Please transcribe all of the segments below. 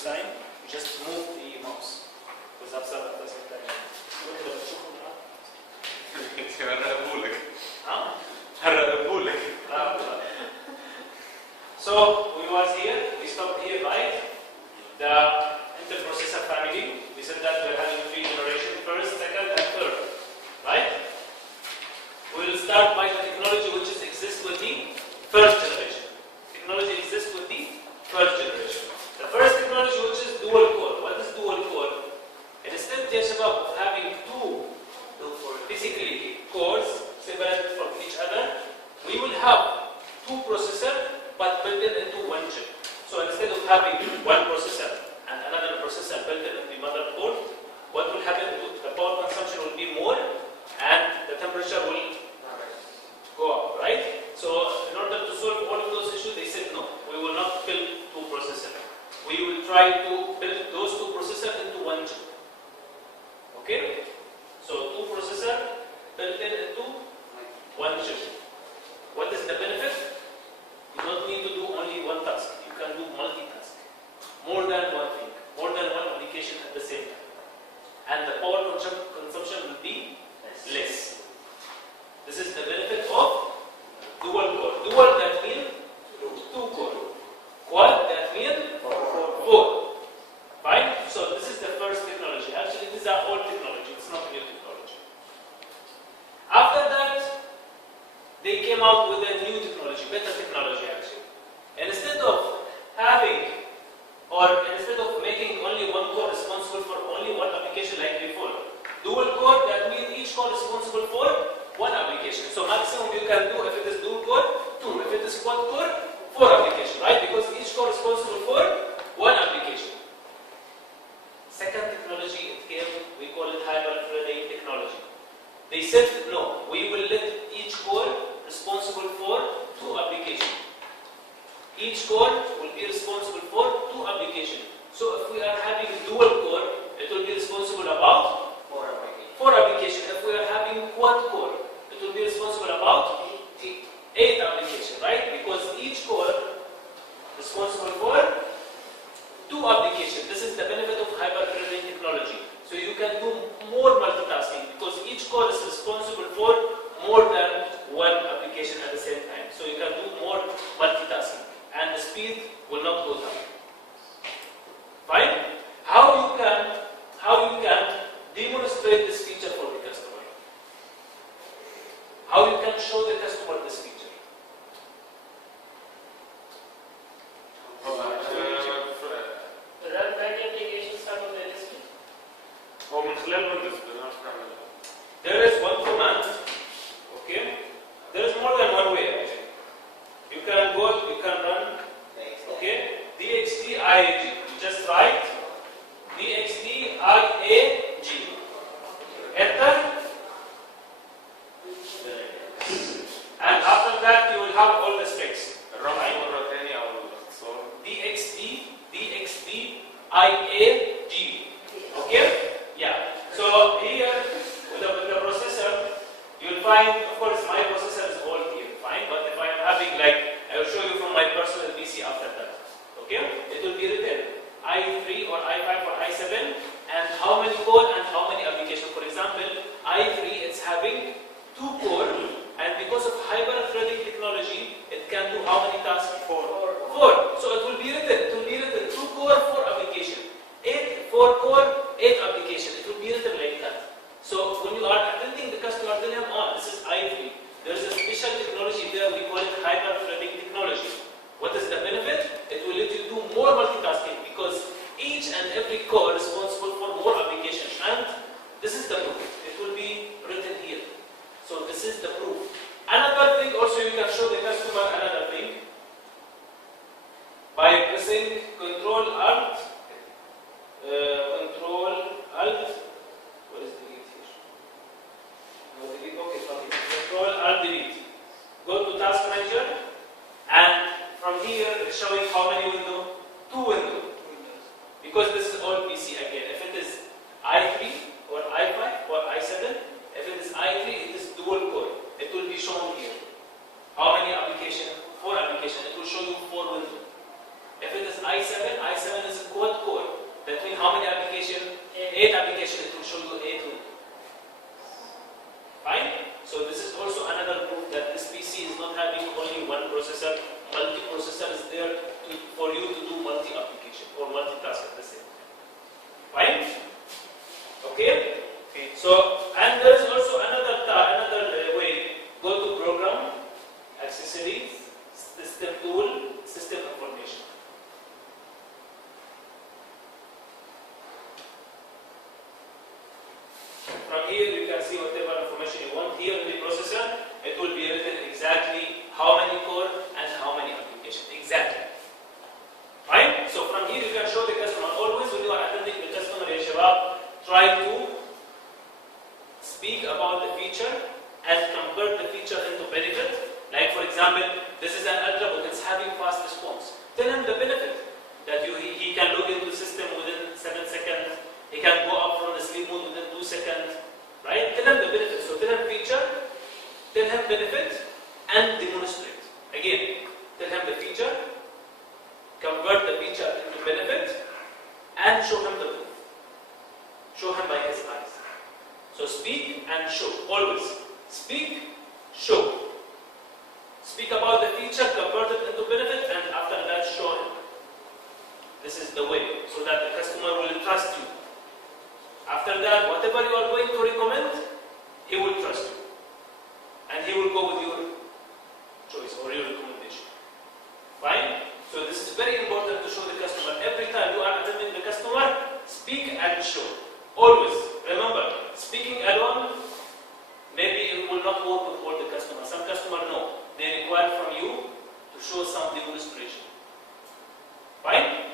sign, you just move the mouse. Because that's at the same time. So we was here, we stopped here, right? The interprocessor family, we said that we're having 3 generations, first, second, and third, right? We'll start by the technology which exists with the first generation. Technology exists with the first generation. The first technology which is dual core. What is dual core? Instead of having 2 physically cores separated from each other, we will have 2 processors but built into one chip. So instead of having one processor and another processor built in the motherboard, what will happen? The power consumption will be more and the temperature will go up, right? So in order to solve all of those issues, they said no, we will not build 2 processors. We will try to build those 2 processors into one chip. Okay? So 2 processors built into one chip. What is the benefit? You don't need to do only one task. You can do multitask. More than one thing. More than one application at the same time. And the power consumption will be less. This is the benefit of dual core. Dual, that means 2 core. Quad, that means 4. Fine? So this is the first technology. Actually, these are old technology. It's not new technology. After that, they came out with a new technology, better technology actually. Instead of having, or instead of making only one core responsible for only one application like before, dual core, that means each core responsible for one application. So maximum you can do, if it is dual core, 2. If it is quad core, 4 applications, right? Because each core is responsible for one application. Second technology, it came, we call it hyper-threading technology. They said, no, we will let each core responsible for 2 applications. Each core will be responsible for 2 applications. So if we are having dual core, it will be responsible about 4 applications. If we are having quad core, it will be responsible about 8 applications, right? Because each core is responsible for 2 applications. This is the benefit of hyper-threading technology. So you can do more multitasking because each core is responsible for more than one application at the same time. So you can do more multitasking and the speed will not go down. Fine? How you can demonstrate this feature for the customer? How you can show the customer this feature? There is one command, okay? There is more than one way actually. You can run, okay? DXTIAG. You just write DXTIAG. Enter. And after that you will have all the specs. DXTIAG. Okay? Yeah. So here with the processor, you'll find, of course, my processor is old here, fine. But if I am having I will show you from my personal PC after that. Okay? It will be written i3 or i5 or i7 and how many core and how many applications. For example, i3 it's having 2 core and because of hyper-threading technology, it can do how many tasks? 4. So it will be written 2 core, 4 application. 4 core, 8 application. It will be written like that. So when you are attending the customer, tell him, oh, this is i3. There is a special technology there, we call it hyper-threading technology. What is the benefit? It will let you do more multitasking because each and every core is responsible for more applications. And this is the proof. It will be written here. So this is the proof. Another thing also you can show the customer another thing by pressing Control Alt. What is delete here? No delete. Okay, fine. Control Alt Delete. Go to Task Manager, and from here it's showing how many windows? 2 windows. Because this is all PC again. If it is i3 or i5 or i7, if it is i3, it is dual core. It will be shown here. How many applications? 4 applications. It will show you 4 windows. If it is i7, i7 is a quad core. That means how many applications? 8 applications. It will show you 8 windows. Fine? So this is also another proof that this PC is not having only one processor. Multi-processor is there for you to do multi-application or multitask at the same time. Fine? Okay? So, and there is also another way. Go to Program, Accessories, System Tool, System Information. From here you can see whatever information you want. Here in the processor, it will be written exactly how many core and how many applications. Exactly. Right? So from here you can show the customer. Always when you are attending the customer, ya shabab, try to speak about the feature and convert the feature into benefit. Like for example, this is an ultrabook, it's having fast response. Tell him the benefit that he can log into the system within 7 seconds. He can go up from the sleep mode within 2 seconds. Right? Tell him the benefit. So tell him feature, tell him benefit, and demonstrate. Again, tell him the feature, convert the feature into benefit, and show him the proof. Show him by his eyes. So speak and show. Always. Speak, show. Speak about the feature, convert it into benefit, and after that show him. This is the way, so that the customer will trust you. After that, whatever you are going to recommend, he will trust you. And he will go with your choice or your recommendation. Fine? So this is very important to show the customer. Every time you are attending the customer, speak and show. Always. Remember, speaking alone, maybe it will not work with all the customers. Some customers know. They require from you to show some demonstration. Fine?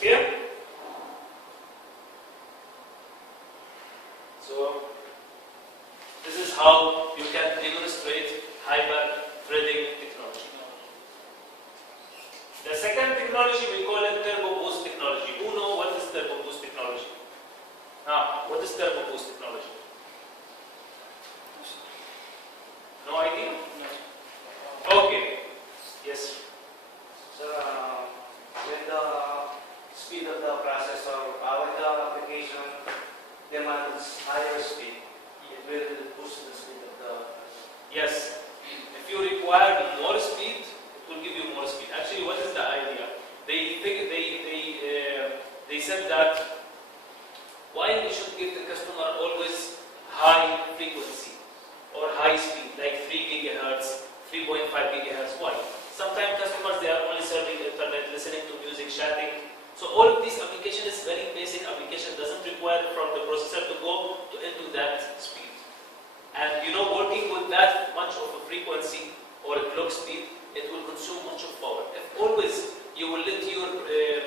Here? So, this is how you can demonstrate hyper-threading technology. The second technology, we call it turbo boost technology. Who knows what is turbo boost technology? What is turbo boost technology? No idea? No. Okay. Yes. So, when the speed of the processor, when the application demands higher speed, it will boost the speed of the processor. Yes. If you require more speed, it will give you more speed. Actually, what is the idea? They said that why we should give the customer always high frequency or high speed, like 3 gigahertz, 3.5 gigahertz. Why? Sometimes customers, they are only serving the internet, listening to music, chatting. So all of these applications is very basic application, doesn't require from the processor to go into that speed. And working with that much of a frequency or a clock speed, it will consume much of power. If always you will let your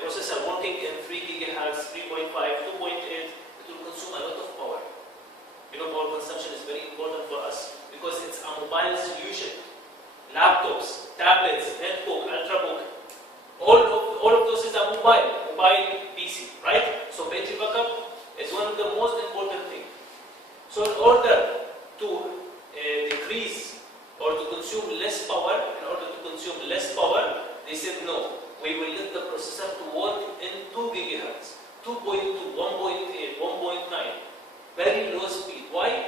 processor working in 3 gigahertz, 3.5, 2.8, it will consume a lot of power. Power consumption is very important for us because it's a mobile solution. Laptops, tablets, netbook, ultrabook, all of those is a mobile PC, right? So battery backup is one of the most important things. So in order to decrease or to consume less power, they said no, we will let the processor to work in 2 gigahertz, 2.2, 1.8, 1.9, very low speed. Why?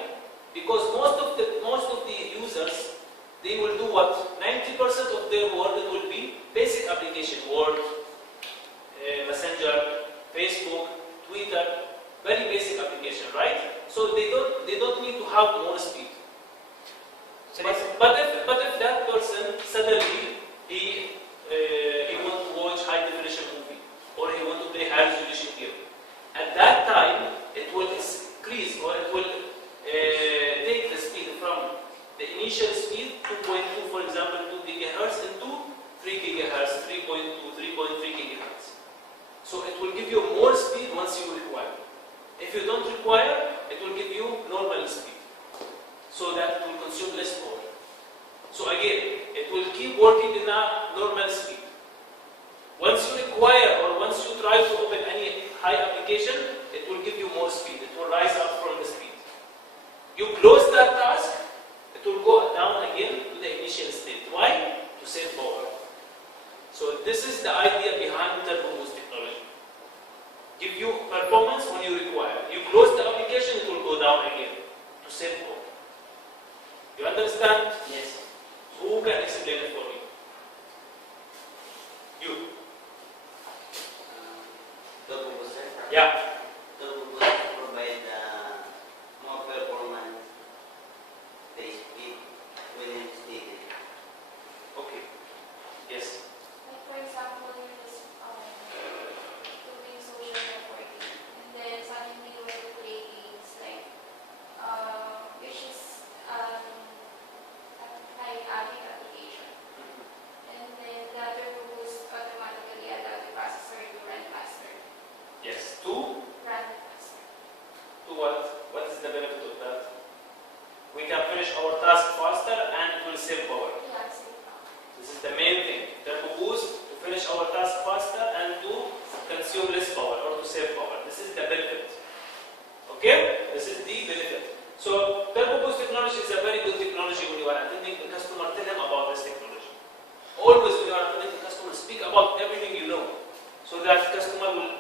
Because most of the users, they will do what? 90% of their work it will be basic application, Word, Messenger, Facebook, Twitter, very basic application, right? So they don't need to have more speed. But if that person suddenly he want to watch high definition movie or he want to play high resolution game, at that time it will increase or it will take the speed from the initial speed 2.2, for example, 2 gigahertz into 3 gigahertz, 3.2, 3.3 gigahertz. So it will give you more speed once you require. If you don't require, it will give you normal speed. So that it will consume less power. So again, it will keep working in a normal speed. Once you require or once you try to open any high application, it will give you more speed. It will rise up from the speed. You close that task, it will go down again to the initial state. Why? To save power. So this is the idea behind turbo boost technology. Give you performance when you require. You close the application, it will go down again to save code. You understand? Yes. Who can explain it for me? You. Turbo booster. Yeah. Turbo booster provide more performance, the speed when it's needed. Okay. Yes. Like for example, you're just doing social networking, and then suddenly you want to play games like which is a high adding application, and then the turbo boost automatically allow the processor to run faster, Yes. Two. run faster. To what? What is the benefit of that? We can finish our task faster and it will save power. Yeah, same now. This is the main thing. Turbo boost to finish our task faster and to consume less power or to save power. This is the benefit. Okay? This is the benefit. So turbo boost technology is a very good technology when you are attending the customer. Tell them about this technology. Always when you are attending the customer, speak about everything you know, so that the customer will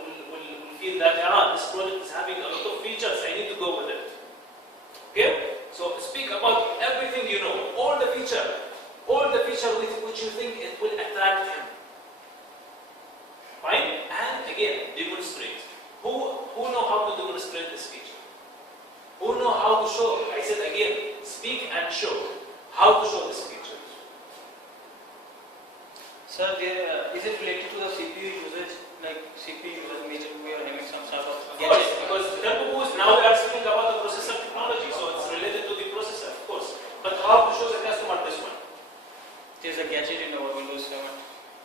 feel that this product is having a lot of features. I need to go with it. Okay? So speak about everything you know, all the feature with which you think it will attract him. Fine? And again, demonstrate. Who know how to demonstrate this feature? Who know how to show? I said again, speak and show. How to show this feature? Sir, is it related to the CPU usage? Like CPU usage means we are having some sort of Of course, because turbo boost, now we are speaking about the processor technology, so it's related to the processor, of course. But how to show the customer this one? There's a gadget in our Windows 7.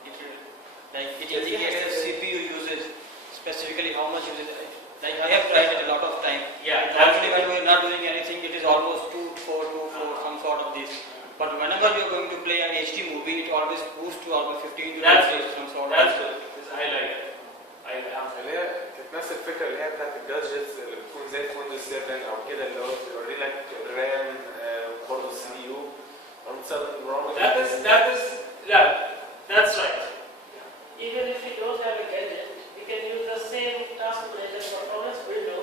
It Yes, indicates yes, the CPU usage, specifically how much usage. Like I have tried it a lot of time. Yeah, Actually, when we are not doing anything, it is almost 2, 4, 2, 4, some sort of this. But whenever you are going to play an HD movie, it always boosts to almost 15 to That's 20, good. some sort of. That's good. I like it. I am. اللي هي كانت نفس الفكره اللي هي بتاعت الجادجتس اللي بتكون زي في ويندوز 7 او كده اللي هو بيوري لك الرام برضه السي بي يو او بتستخدم برامج That's right. Even if we don't have a gadget, we can use the same task manager performance window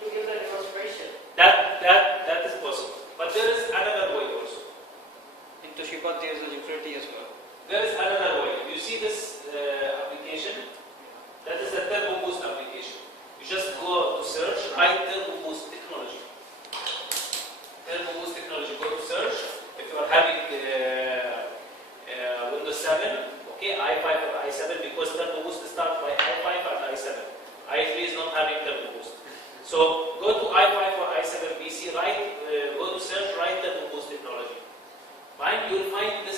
to give the demonstration. That is possible. But there is another way also. In Toshiba, there is a utility as well. There is another way. You see this application? That is a turbo boost application. You just go to search, write turbo boost technology. Turbo boost technology. Go to search. If you are having Windows 7, okay, i5 or i7, because turbo boost starts by i5 and i7. i3 is not having turbo boost. So go to i5 or i7 PC, go to search, write turbo boost technology. Fine, you will find this